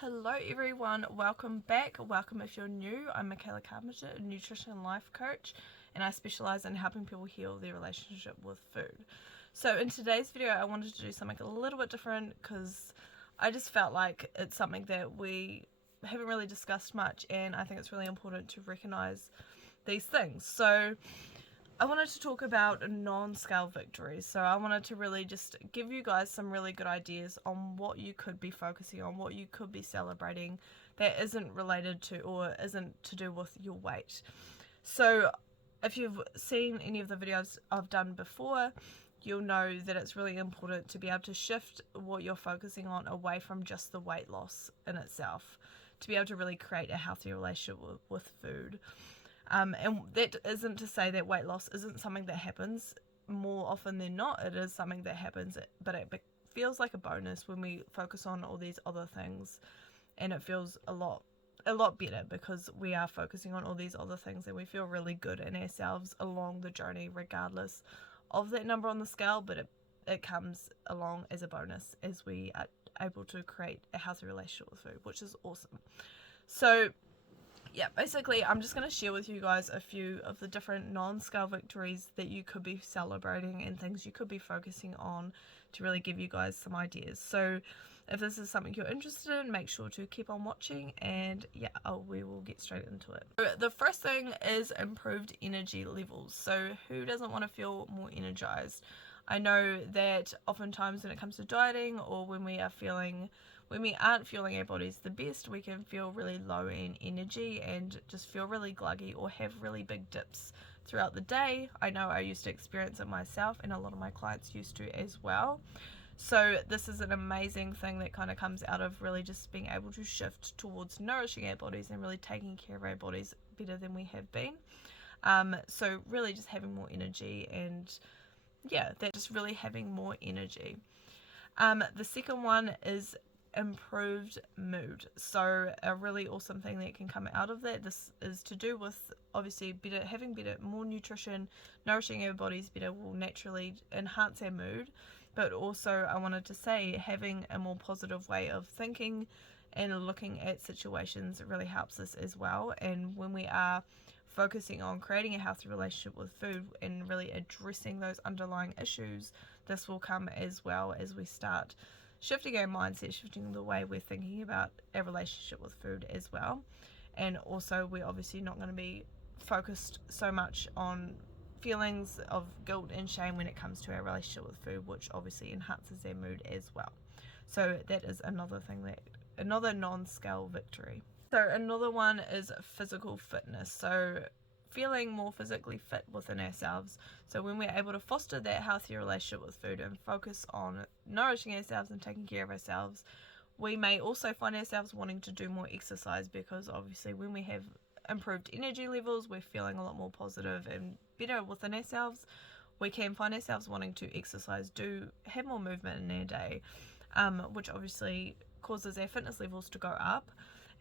Hello everyone, welcome back. Welcome if you're new. I'm Michaela Carpenter, a nutrition and life coach, and I specialize in helping people heal their relationship with food. So in today's video, I wanted to do something a little bit different because I just felt like it's something that we haven't really discussed much, and I think it's really important to recognize these things. So I wanted to talk about non-scale victories. So I wanted to really just give you guys some really good ideas on what you could be focusing on, what you could be celebrating that isn't related to or isn't to do with your weight. So if you've seen any of the videos I've done before, you'll know that it's really important to be able to shift what you're focusing on away from just the weight loss in itself, to be able to really create a healthy relationship with food. And that isn't to say that weight loss isn't something that happens. More often than not, it is something that happens, but it feels like a bonus when we focus on all these other things, and it feels a lot better because we are focusing on all these other things, and we feel really good in ourselves along the journey, regardless of that number on the scale. But it comes along as a bonus as we are able to create a healthy relationship with food, which is awesome. So yeah, basically I'm just going to share with you guys a few of the different non-scale victories that you could be celebrating and things you could be focusing on to really give you guys some ideas. So if this is something you're interested in, make sure to keep on watching, and yeah, we will get straight into it. So the first thing is improved energy levels. So who doesn't want to feel more energized? I know that oftentimes when it comes to dieting, or when we aren't feeling our bodies the best, we can feel really low in energy and just feel really gluggy or have really big dips throughout the day. I know I used to experience it myself, and a lot of my clients used to as well. So this is an amazing thing that kind of comes out of really just being able to shift towards nourishing our bodies and really taking care of our bodies better than we have been. So really just having more energy, and yeah, that just really having more energy. The second one is improved mood. So a really awesome thing that can come out of that, this is to do with obviously having more nutrition, nourishing our bodies better will naturally enhance our mood. But also I wanted to say having a more positive way of thinking and looking at situations really helps us as well. And when we are focusing on creating a healthy relationship with food and really addressing those underlying issues, this will come as well as we start shifting our mindset, shifting the way we're thinking about our relationship with food as well. And also we're obviously not going to be focused so much on feelings of guilt and shame when it comes to our relationship with food, which obviously enhances their mood as well. So that is another non-scale victory. So another one is physical fitness. So feeling more physically fit within ourselves. So when we're able to foster that healthier relationship with food and focus on nourishing ourselves and taking care of ourselves, we may also find ourselves wanting to do more exercise, because obviously when we have improved energy levels, we're feeling a lot more positive and better within ourselves. We can find ourselves wanting to exercise, have more movement in our day, which obviously causes our fitness levels to go up.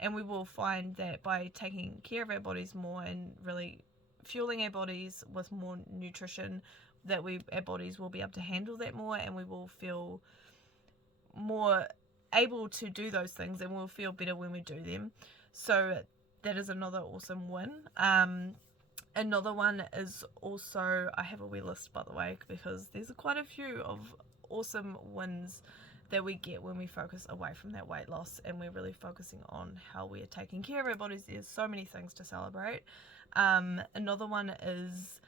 And we will find that by taking care of our bodies more and really fueling our bodies with more nutrition, that our bodies will be able to handle that more, and we will feel more able to do those things, and we'll feel better when we do them. So that is another awesome win. Another one is also, I have a wee list by the way, because there's quite a few of awesome wins that we get when we focus away from that weight loss and we're really focusing on how we are taking care of our bodies. There's so many things to celebrate. Another one is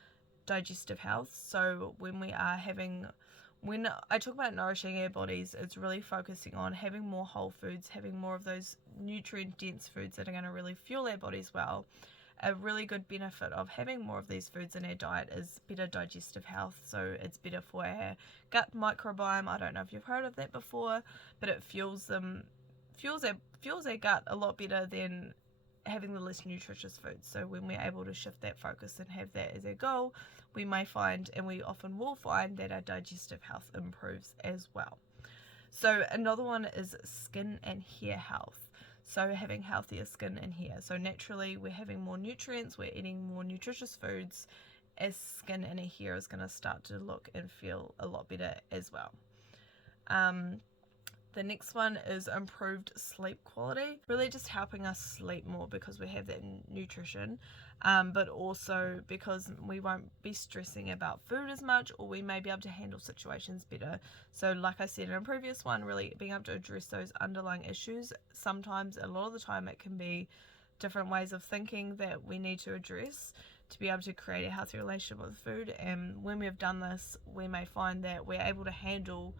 digestive health. So when I talk about nourishing our bodies, it's really focusing on having more whole foods, having more of those nutrient dense foods that are going to really fuel our bodies well. A really good benefit of having more of these foods in our diet is better digestive health. So it's better for our gut microbiome. I don't know if you've heard of that before, but it fuels our gut a lot better than having the less nutritious foods. So when we're able to shift that focus and have that as our goal, we may find, and we often will find, that our digestive health improves as well. So another one is skin and hair health. So having healthier skin and hair. So naturally we're having more nutrients, we're eating more nutritious foods, as skin and our hair is going to start to look and feel a lot better as well. The next one is improved sleep quality, really just helping us sleep more because we have that nutrition, but also because we won't be stressing about food as much, or we may be able to handle situations better. So like I said in a previous one, really being able to address those underlying issues. Sometimes, a lot of the time, it can be different ways of thinking that we need to address to be able to create a healthy relationship with food. And when we've done this, we may find that we're able to handle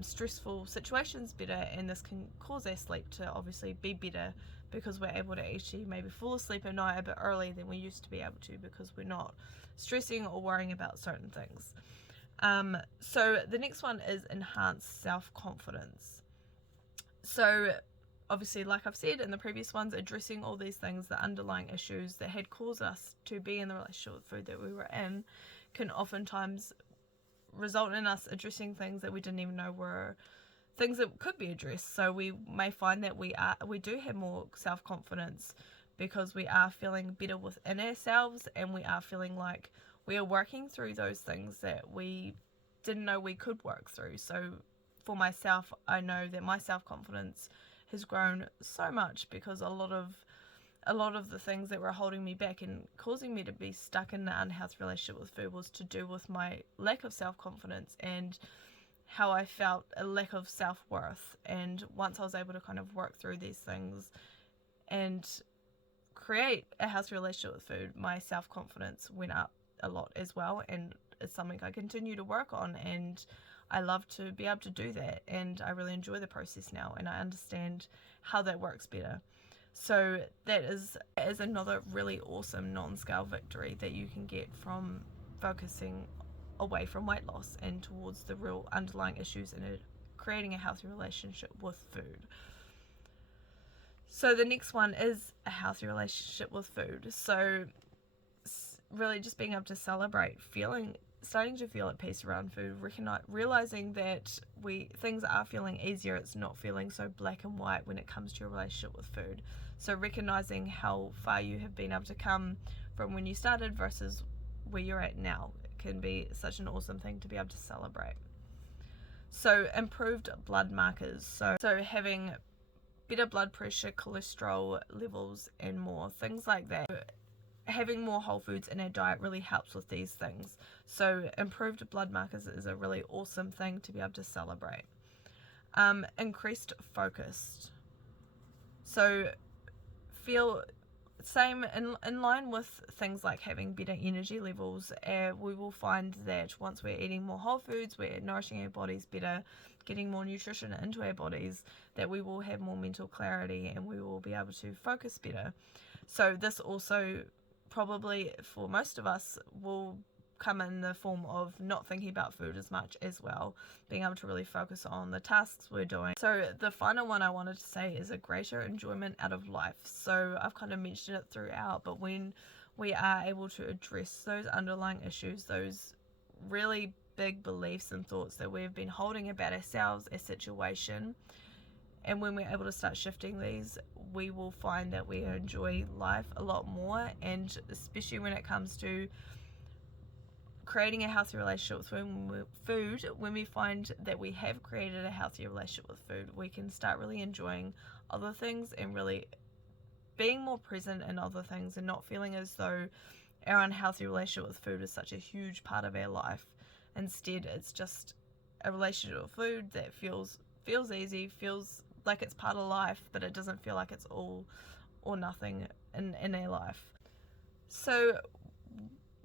stressful situations better, and this can cause our sleep to obviously be better because we're able to actually maybe fall asleep at night a bit earlier than we used to be able to, because we're not stressing or worrying about certain things. So the next one is enhanced self-confidence. So obviously, like I've said in the previous ones, addressing all these things, the underlying issues that had caused us to be in the relationship with food that we were in, can oftentimes result in us addressing things that we didn't even know were things that could be addressed. So we may find that we do have more self-confidence because we are feeling better within ourselves, and we are feeling like we are working through those things that we didn't know we could work through. So for myself, I know that my self-confidence has grown so much because a lot of the things that were holding me back and causing me to be stuck in an unhealthy relationship with food was to do with my lack of self-confidence and how I felt a lack of self-worth. And once I was able to kind of work through these things and create a healthy relationship with food, my self-confidence went up a lot as well, and it's something I continue to work on, and I love to be able to do that, and I really enjoy the process now, and I understand how that works better. So that is another really awesome non-scale victory that you can get from focusing away from weight loss and towards the real underlying issues and creating a healthy relationship with food. So the next one is a healthy relationship with food. So really just being able to celebrate starting to feel at peace around food, realizing that things are feeling easier. It's not feeling so black and white when it comes to your relationship with food. So recognizing how far you have been able to come from when you started versus where you're at now can be such an awesome thing to be able to celebrate. So improved blood markers. So having better blood pressure, cholesterol levels, and more things like that. Having more whole foods in our diet really helps with these things. So improved blood markers is a really awesome thing to be able to celebrate. Increased focus. So feel same in line with things like having better energy levels. We will find that once we're eating more whole foods, we're nourishing our bodies better, getting more nutrition into our bodies, that we will have more mental clarity and we will be able to focus better. So this also probably for most of us will come in the form of not thinking about food as much as well, being able to really focus on the tasks we're doing. So the final one I wanted to say is a greater enjoyment out of life. So I've kind of mentioned it throughout, but when we are able to address those underlying issues, those really big beliefs and thoughts that we've been holding about ourselves, a situation, and when we're able to start shifting these, we will find that we enjoy life a lot more. And especially when it comes to creating a healthy relationship with food, when we find that we have created a healthy relationship with food, we can start really enjoying other things and really being more present in other things and not feeling as though our unhealthy relationship with food is such a huge part of our life. Instead, it's just a relationship with food that feels easy, feels like it's part of life, but it doesn't feel like it's all or nothing in our life. So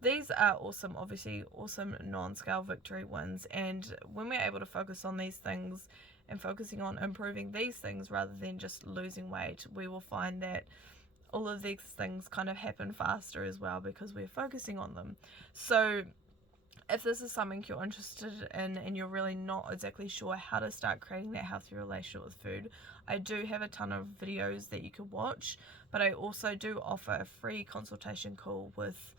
these are obviously awesome non-scale victory wins, and when we're able to focus on these things and focusing on improving these things rather than just losing weight, we will find that all of these things kind of happen faster as well because we're focusing on them. So if this is something you're interested in and you're really not exactly sure how to start creating that healthy relationship with food, I do have a ton of videos that you could watch, but I also do offer a free consultation call with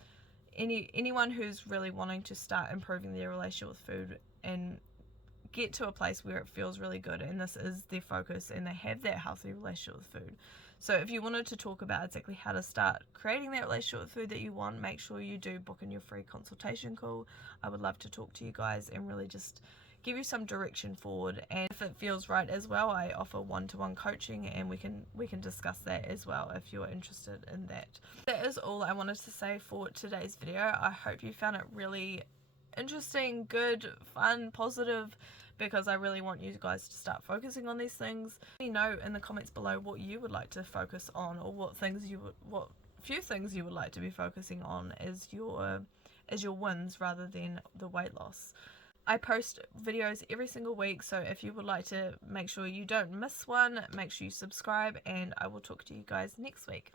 anyone who's really wanting to start improving their relationship with food and get to a place where it feels really good and this is their focus and they have that healthy relationship with food. So if you wanted to talk about exactly how to start creating that relationship with food that you want, make sure you do book in your free consultation call. I would love to talk to you guys and really just give you some direction forward. And if it feels right as well, I offer one-to-one coaching, and we can discuss that as well if you're interested in that. That is all I wanted to say for today's video. I hope you found it really interesting, good, fun, positive, because I really want you guys to start focusing on these things. Let me know in the comments below what you would like to focus on, or what few things you would like to be focusing on as your wins rather than the weight loss. I post videos every single week, so if you would like to make sure you don't miss one, make sure you subscribe, and I will talk to you guys next week.